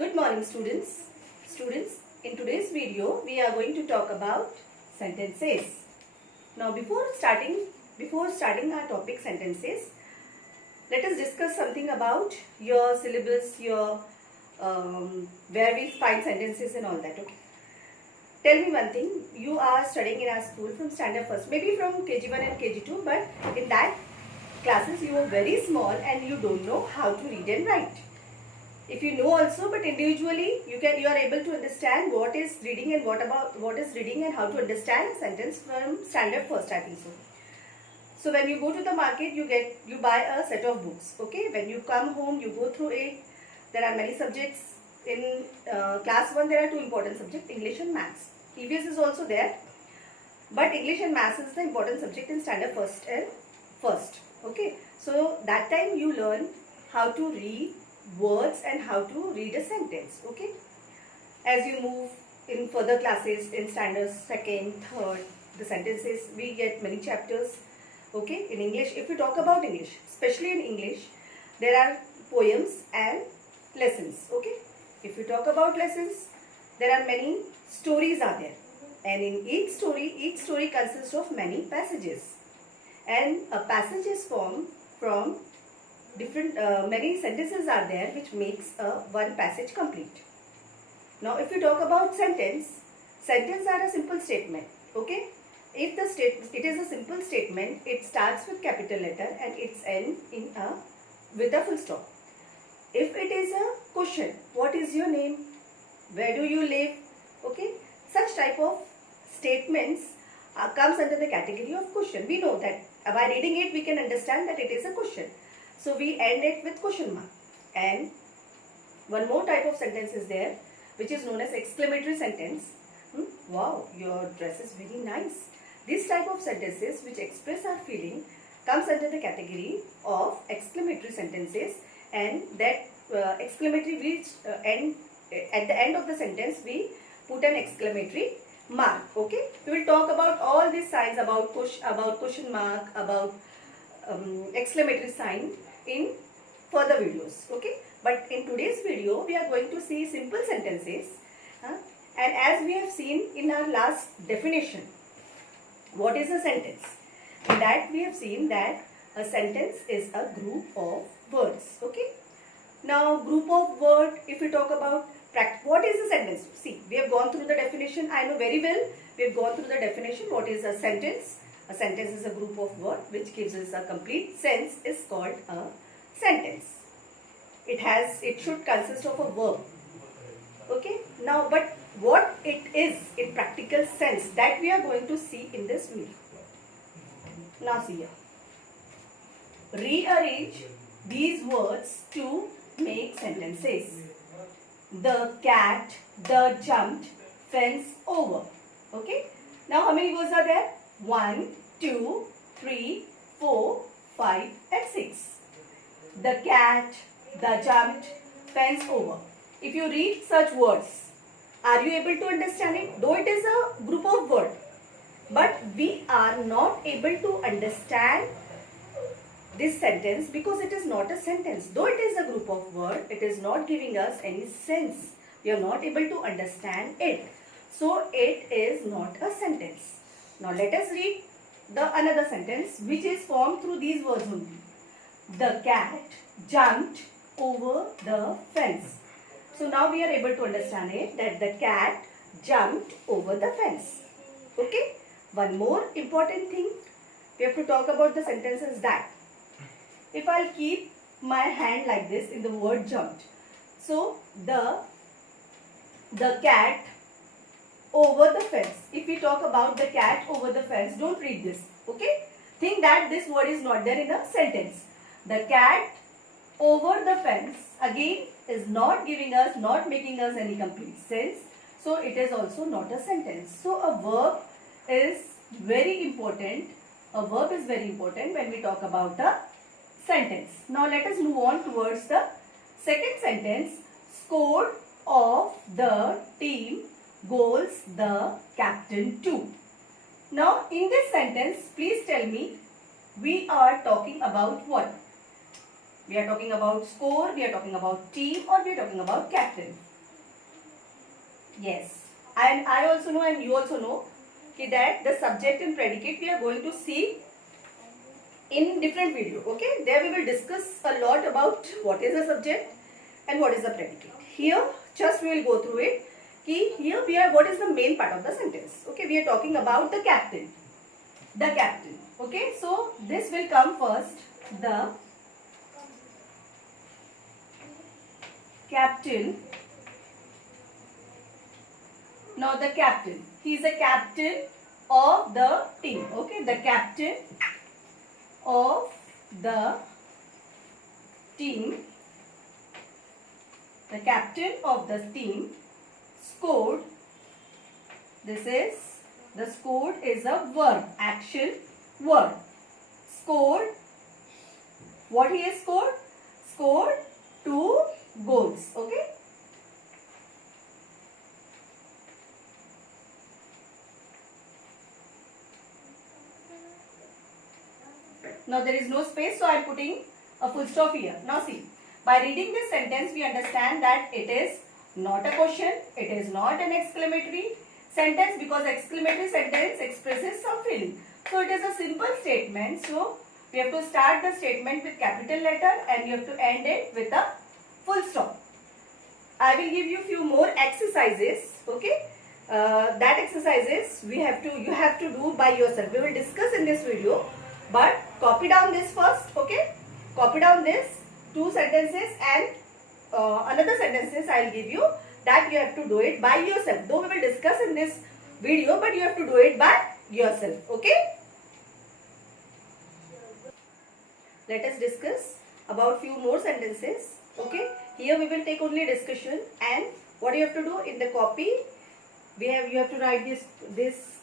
Good morning students. Students, in today's video we are going to talk about sentences. Now before starting our topic sentences, let us discuss something about your syllabus, your where we find sentences and all that. Okay. Tell me one thing, you are studying in our school from standard first, maybe from KG1 and KG2, but in that classes you are very small and you don't know how to read and write. If you know also, but individually you are able to understand what is reading and what is reading and how to understand sentence from standard first, I think so. So when you go to the market, you buy a set of books. Okay, when you come home, you go through it. There are many subjects in class 1. There are two important subjects, English and Maths. EVS is also there, but English and Maths is the important subject in standard first and first. Okay, so that time you learn how to read words and how to read a sentence. Okay, as you move in further classes in standards second, third, the sentences, we get many chapters. Okay, in English, if we talk about English, especially in English, there are poems and lessons. Okay, if we talk about lessons, there are many stories are there, and in each story consists of many passages, and a passage is formed from different many sentences are there which makes one passage complete. Now if you talk about sentence are a simple statement. Okay, if it is a simple statement, it starts with capital letter and its end with a full stop. If it is a question, what is your name, where do you live? Okay, such type of statements comes under the category of question. We know that by reading it we can understand that it is a question. So we end it with question mark. And one more type of sentence is there which is known as exclamatory sentence. Wow, your dress is very nice. This type of sentences which express our feeling comes under the category of exclamatory sentences, and that exclamatory which end at the end of the sentence we put an exclamatory mark. Okay, we will talk about all these signs about question mark, about exclamatory sign in further videos. Okay, but in today's video we are going to see simple sentences, and as we have seen in our last definition, what is a sentence? In that we have seen that a sentence is a group of words. Okay, now group of word, if we talk about what is a sentence? See, we have gone through the definition. I know very well we have gone through the definition. What is a sentence? A sentence is a group of words which gives us a complete sense is called a sentence. It should consist of a verb. Okay, now but what it is in practical sense, that we are going to see in this video. Now see here. Rearrange these words to make sentences. The cat, the jumped, fence over. Okay, now how many words are there? 1, 2, 3, 4, 5 and 6. The cat, the jumped, fence over. If you read such words, are you able to understand it? Though it is a group of words, but we are not able to understand this sentence because it is not a sentence. Though it is a group of words, it is not giving us any sense. We are not able to understand it. So it is not a sentence. Now let us read another sentence which is formed through these words only. The cat jumped over the fence. So now we are able to understand it, that the cat jumped over the fence. Okay. One more important thing we have to talk about the sentence is that if I'll keep my hand like this in the word jumped, so the cat over the fence. If we talk about the cat over the fence, don't read this. Okay, think that this word is not there in a sentence. The cat over the fence again is not making us any complete sense, so it is also not a sentence. So a verb is very important. A verb is very important when we talk about a sentence. Now let us move on towards the second sentence. Scored of the team goals the captain too. Now in this sentence, please tell me, we are talking about what? We are talking about score, we are talking about team, or we are talking about captain. Yes, and I also know and you also know that the subject and predicate we are going to see in different video. Okay, there we will discuss a lot about what is the subject and what is the predicate. Here just we will go through it. Here we are, what is the main part of the sentence. Okay, we are talking about the captain. The captain. Okay, so this will come first. The captain. Now the captain. He is a captain of the team. Okay, the captain of the team. The captain of the team scored. This is, the scored is a verb, action word. Scored. What he has scored? Scored 2 goals. Okay. Now there is no space, so I am putting a full stop here. Now see, by reading this sentence we understand that it is not a question, it is not an exclamatory sentence, because exclamatory sentence expresses some feeling. So it is a simple statement. So we have to start the statement with capital letter and you have to end it with a full stop. I will give you few more exercises. Okay, that exercises you have to do by yourself. We will discuss in this video, but copy down this first. Okay, copy down this 2 sentences and another sentences I will give you, that you have to do it by yourself. Though we will discuss in this video, but you have to do it by yourself. Okay. Let us discuss about few more sentences. Okay. Here we will take only discussion, and what you have to do in the copy, you have to write this